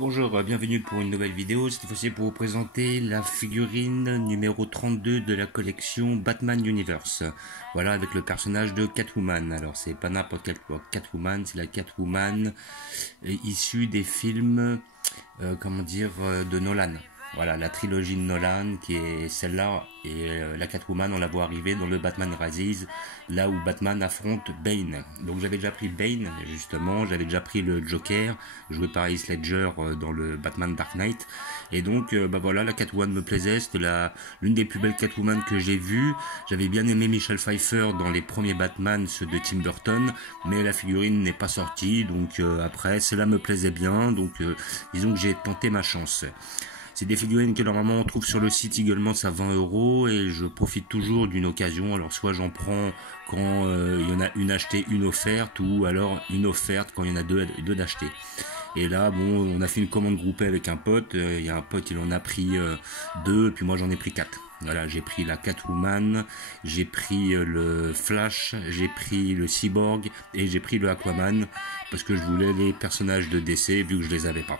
Bonjour, bienvenue pour une nouvelle vidéo. Cette fois-ci pour vous présenter la figurine numéro 32 de la collection Batman Universe. Voilà, avec le personnage de Catwoman. Alors c'est pas n'importe quelle Catwoman, c'est la Catwoman issue des films, de Nolan. Voilà, la trilogie de Nolan qui est celle-là, et la Catwoman on la voit arriver dans le Batman Rises, là où Batman affronte Bane. Donc j'avais déjà pris Bane, justement, j'avais déjà pris le Joker, joué par Heath Ledger dans le Batman Dark Knight, et donc voilà, la Catwoman me plaisait, c'était l'une des plus belles Catwoman que j'ai vues. J'avais bien aimé Michelle Pfeiffer dans les premiers Batman, ceux de Tim Burton, mais la figurine n'est pas sortie, donc après, cela me plaisait bien, donc disons que j'ai tenté ma chance. C'est des figurines que normalement on trouve sur le site également à 20 € et je profite toujours d'une occasion. Alors soit j'en prends quand il y en a une achetée, une offerte, ou alors une offerte quand il y en a deux d'achetées. Et là, bon, on a fait une commande groupée avec un pote. Il y a un pote, il en a pris deux, et puis moi j'en ai pris 4. Voilà, j'ai pris la Catwoman, j'ai pris le Flash, j'ai pris le Cyborg et j'ai pris le Aquaman parce que je voulais les personnages de DC vu que je les avais pas.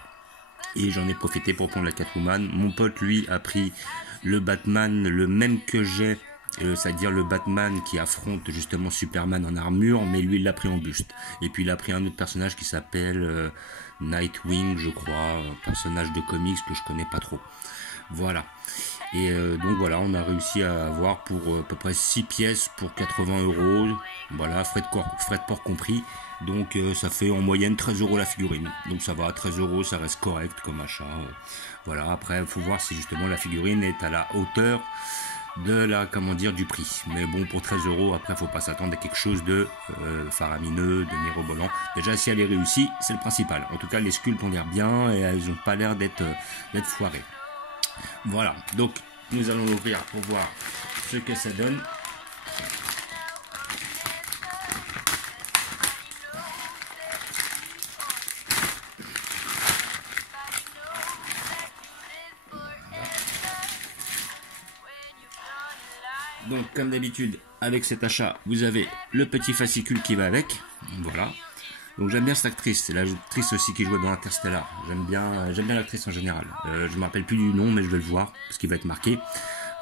Et j'en ai profité pour prendre la Catwoman. Mon pote, lui, a pris le Batman, le même que j'ai, c'est-à-dire le Batman qui affronte justement Superman en armure, mais lui, il l'a pris en buste. Et puis, il a pris un autre personnage qui s'appelle Nightwing, je crois, un personnage de comics que je connais pas trop. Voilà. Et donc voilà, on a réussi à avoir pour à peu près 6 pièces pour 80 €. Voilà, frais de port compris. Donc ça fait en moyenne 13 € la figurine. Donc ça va, 13 €, ça reste correct comme achat. Voilà, après il faut voir si justement la figurine est à la hauteur de la, du prix. Mais bon, pour 13 €, après faut pas s'attendre à quelque chose de faramineux, de mirobolant. Déjà, si elle est réussie, c'est le principal. En tout cas, les sculptes ont l'air bien et elles n'ont pas l'air d'être foirées. Voilà, donc nous allons l'ouvrir pour voir ce que ça donne. Donc comme d'habitude, avec cet achat, vous avez le petit fascicule qui va avec. Voilà. Donc j'aime bien cette actrice, c'est l'actrice aussi qui jouait dans Interstellar. J'aime bien l'actrice en général. Je me rappelle plus du nom, mais je vais le voir parce qu'il va être marqué.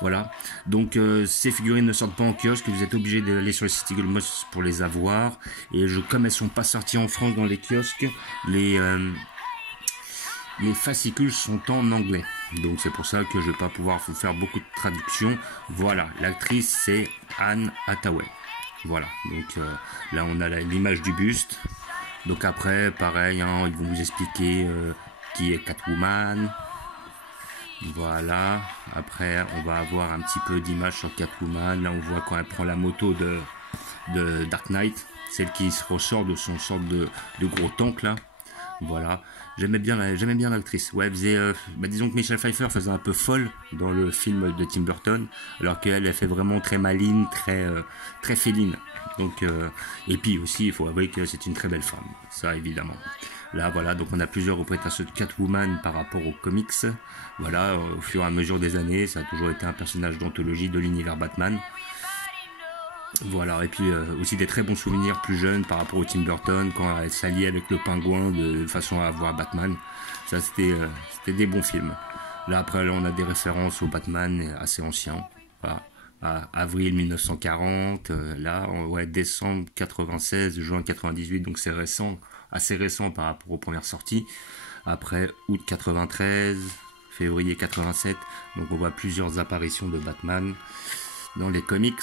Voilà. Donc ces figurines ne sortent pas en kiosque, vous êtes obligé d'aller sur le site Eagle Moss pour les avoir. Et comme elles sont pas sorties en France dans les kiosques, les fascicules sont en anglais. Donc c'est pour ça que je vais pas pouvoir vous faire beaucoup de traductions. Voilà, l'actrice c'est Anne Hathaway. Voilà. Donc là on a l'image du buste. Donc après, pareil, hein, ils vont vous expliquer qui est Catwoman. Voilà. Après, on va avoir un petit peu d'image sur Catwoman. Là, on voit quand elle prend la moto de Dark Knight, celle qui se ressort de son sorte de gros tank là. Voilà. J'aimais bien l'actrice. Ouais, elle faisait, disons que Michelle Pfeiffer faisait un peu folle dans le film de Tim Burton, alors qu'elle, elle fait vraiment très maligne, très féline. Donc, et puis aussi, il faut avouer que c'est une très belle femme, ça évidemment. Là, voilà, donc on a plusieurs représentations de Catwoman par rapport aux comics. Voilà, au fur et à mesure des années, ça a toujours été un personnage d'anthologie de l'univers Batman. Voilà, et puis aussi des très bons souvenirs plus jeunes par rapport au Tim Burton, quand elle s'alliait avec le pingouin de façon à voir Batman. Ça, c'était des bons films. Là, après, là, on a des références au Batman assez ancien. Voilà. À avril 1940, décembre 96, juin 98, donc c'est récent, assez récent par rapport aux premières sorties. Après, août 93, février 87, donc on voit plusieurs apparitions de Batman dans les comics.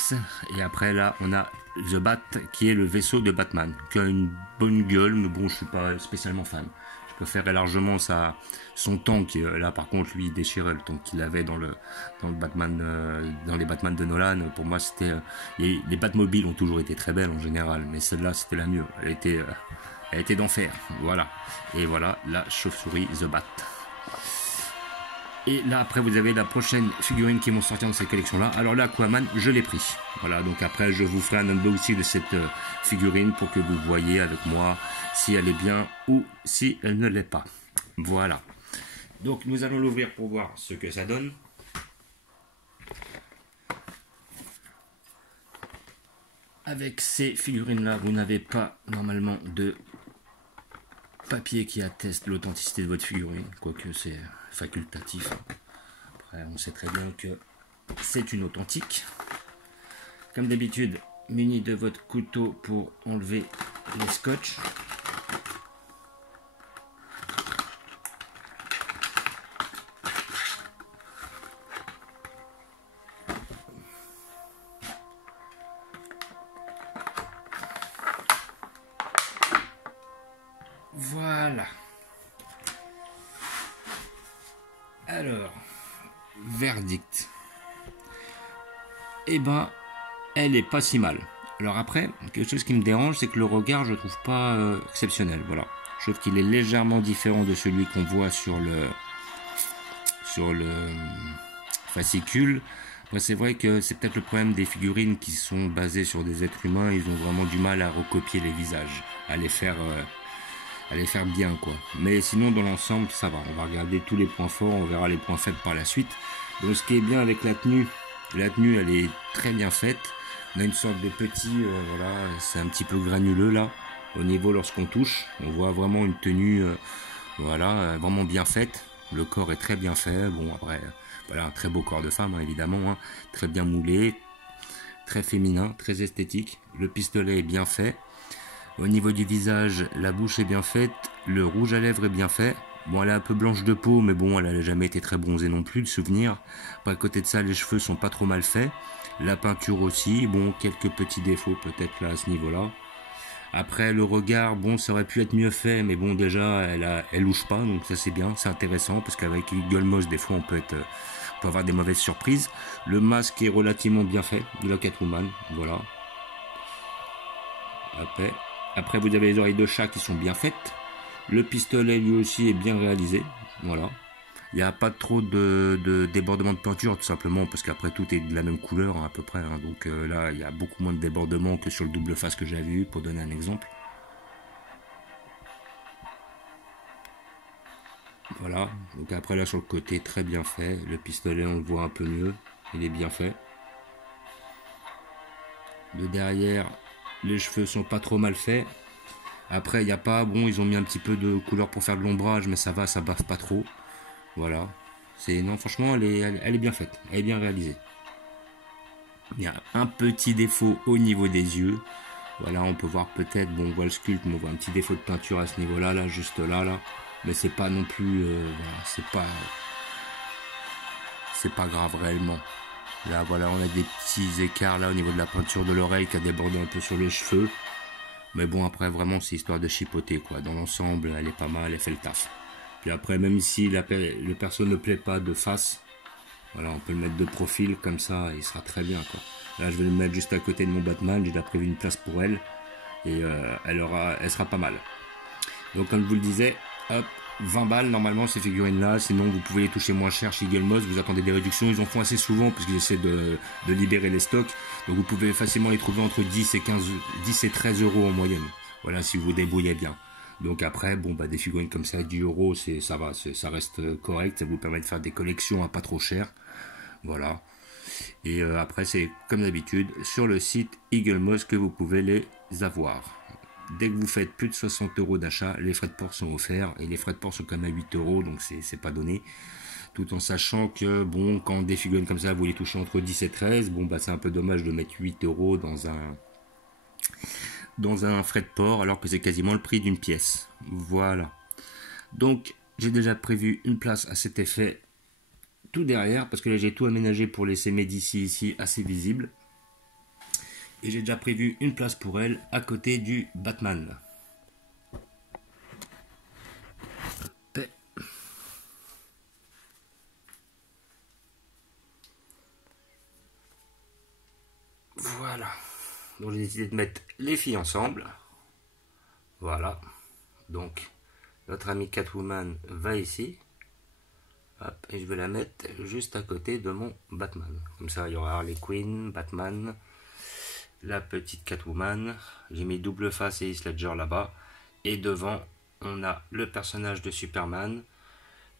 Et après là on a The Bat qui est le vaisseau de Batman, qui a une bonne gueule, mais bon je suis pas spécialement fan. Je préférais largement son tank. Là par contre lui il déchirait le tank qu'il avait dans les Batman de Nolan. Pour moi c'était les Batmobiles ont toujours été très belles en général, mais celle-là c'était la mieux. Elle était d'enfer. Voilà. Et voilà la chauve-souris The Bat. Et là après vous avez la prochaine figurine qui vont sortir dans cette collection là. Alors là Aquaman je l'ai pris. Voilà, donc après je vous ferai un unboxing de cette figurine pour que vous voyez avec moi si elle est bien ou si elle ne l'est pas. Voilà. Donc nous allons l'ouvrir pour voir ce que ça donne. Avec ces figurines là vous n'avez pas normalement de papier qui atteste l'authenticité de votre figurine, quoique c'est facultatif. Après, on sait très bien que c'est une authentique. Comme d'habitude, muni de votre couteau pour enlever les scotch. Voilà. Alors, verdict. Eh ben, elle est pas si mal. Alors après, quelque chose qui me dérange, c'est que le regard, je trouve pas exceptionnel. Voilà. Je trouve qu'il est légèrement différent de celui qu'on voit sur le fascicule. Moi, c'est vrai que c'est peut-être le problème des figurines qui sont basées sur des êtres humains. Ils ont vraiment du mal à recopier les visages, à les faire bien, quoi. Mais sinon, dans l'ensemble, ça va. On va regarder tous les points forts, on verra les points faibles par la suite. Donc, ce qui est bien avec la tenue, elle est très bien faite. On a une sorte de petit, voilà, c'est un petit peu granuleux là, au niveau lorsqu'on touche. On voit vraiment une tenue, voilà, vraiment bien faite. Le corps est très bien fait. Bon, après, voilà, un très beau corps de femme, hein, évidemment, hein, très bien moulé, très féminin, très esthétique. Le pistolet est bien fait. Au niveau du visage, la bouche est bien faite, le rouge à lèvres est bien fait. Bon, elle est un peu blanche de peau, mais bon, elle n'a jamais été très bronzée non plus, de souvenir. Après, à côté de ça, les cheveux sont pas trop mal faits. La peinture aussi, bon, quelques petits défauts peut-être là à ce niveau-là. Après, le regard, bon, ça aurait pu être mieux fait, mais bon, déjà, elle louche pas, donc ça c'est bien, c'est intéressant, parce qu'avec Eagle Moss, des fois, on peut avoir des mauvaises surprises. Le masque est relativement bien fait, de la Catwoman, voilà. Après, vous avez les oreilles de chat qui sont bien faites. Le pistolet, lui aussi, est bien réalisé, voilà. Il n'y a pas trop de débordement de peinture, tout simplement, parce qu'après tout est de la même couleur, hein, à peu près. Hein. Donc là, il y a beaucoup moins de débordement que sur le double face que j'avais eu, pour donner un exemple. Voilà. Donc après, là, sur le côté, très bien fait. Le pistolet, on le voit un peu mieux. Il est bien fait. De derrière, les cheveux sont pas trop mal faits. Après, il n'y a pas... Bon, ils ont mis un petit peu de couleur pour faire de l'ombrage, mais ça va, ça baffe pas trop. Voilà. Non, franchement, elle est bien faite. Elle est bien réalisée. Il y a un petit défaut au niveau des yeux. Voilà, on peut voir peut-être, bon, on voit le sculpte, mais on voit un petit défaut de peinture à ce niveau-là, là, juste là. Mais c'est pas non plus... voilà, c'est pas grave réellement. Là, voilà, on a des petits écarts là au niveau de la peinture de l'oreille qui a débordé un peu sur les cheveux. Mais bon, après, vraiment, c'est histoire de chipoter, quoi. Dans l'ensemble, elle est pas mal, elle fait le taf. Puis après, même si le perso ne plaît pas de face, voilà, on peut le mettre de profil, comme ça, il sera très bien, quoi. Là, je vais le mettre juste à côté de mon Batman, j'ai déjà prévu une place pour elle, et elle sera pas mal. Donc, comme je vous le disais, hop, 20 balles, normalement, ces figurines-là, sinon, vous pouvez les toucher moins cher chez Eagle Moss, vous attendez des réductions, ils en font assez souvent, puisqu'ils essaient de libérer les stocks, donc vous pouvez facilement les trouver entre 10 et 13 euros en moyenne, voilà, si vous vous débrouillez bien. Donc après, bon, bah, des figurines comme ça, 10 euros, ça va, ça reste correct, ça vous permet de faire des collections à pas trop cher. Voilà. Et après, c'est comme d'habitude, sur le site Eagle Moss que vous pouvez les avoir. Dès que vous faites plus de 60 euros d'achat, les frais de port sont offerts. Et les frais de port sont quand même à 8 euros, donc c'est pas donné. Tout en sachant que, bon, quand des figurines comme ça, vous les touchez entre 10 et 13, bon, bah, c'est un peu dommage de mettre 8 euros dans un frais de port alors que c'est quasiment le prix d'une pièce. Voilà. Donc j'ai déjà prévu une place à cet effet tout derrière parce que là j'ai tout aménagé pour laisser Médicis ici assez visible. Et j'ai déjà prévu une place pour elle à côté du Batman. Voilà. Donc j'ai décidé de mettre les filles ensemble. Voilà. Donc notre amie Catwoman va ici. Hop, et je vais la mettre juste à côté de mon Batman. Comme ça, il y aura Harley Quinn, Batman, la petite Catwoman. J'ai mis double face et Heath Ledger là-bas. Et devant, on a le personnage de Superman.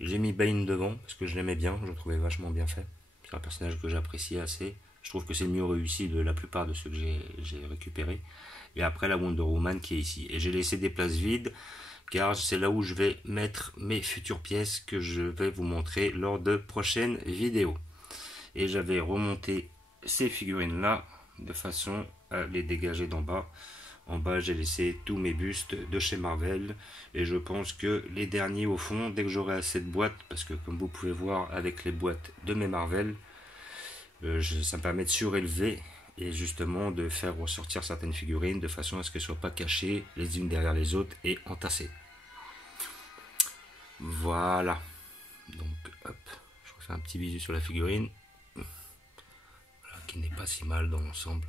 J'ai mis Bane devant parce que je l'aimais bien, je le trouvais vachement bien fait. C'est un personnage que j'apprécie assez. Je trouve que c'est le mieux réussi de la plupart de ceux que j'ai récupérés. Et après la Wonder Woman qui est ici. Et j'ai laissé des places vides car c'est là où je vais mettre mes futures pièces que je vais vous montrer lors de prochaines vidéos. Et j'avais remonté ces figurines là de façon à les dégager d'en bas. En bas, j'ai laissé tous mes bustes de chez Marvel. Et je pense que les derniers au fond, dès que j'aurai assez de boîtes, parce que comme vous pouvez voir avec les boîtes de mes Marvel, ça me permet de surélever et justement de faire ressortir certaines figurines de façon à ce qu'elles ne soient pas cachées les unes derrière les autres et entassées. Voilà. Donc, hop, je refais un petit visu sur la figurine. Voilà, qui n'est pas si mal dans l'ensemble.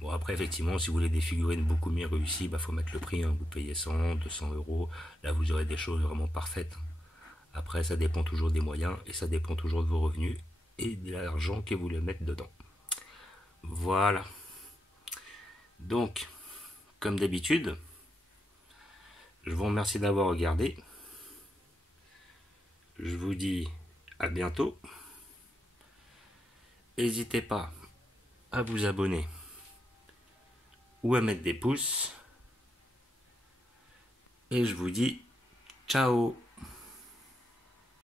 Bon, après, effectivement, si vous voulez des figurines beaucoup mieux réussies, bah, faut mettre le prix, hein. Vous payez 100, 200 euros. Là, vous aurez des choses vraiment parfaites. Après, ça dépend toujours des moyens et ça dépend toujours de vos revenus et de l'argent que vous voulez mettre dedans. Voilà. Donc, comme d'habitude, je vous remercie d'avoir regardé. Je vous dis à bientôt. N'hésitez pas à vous abonner ou à mettre des pouces. Et je vous dis ciao.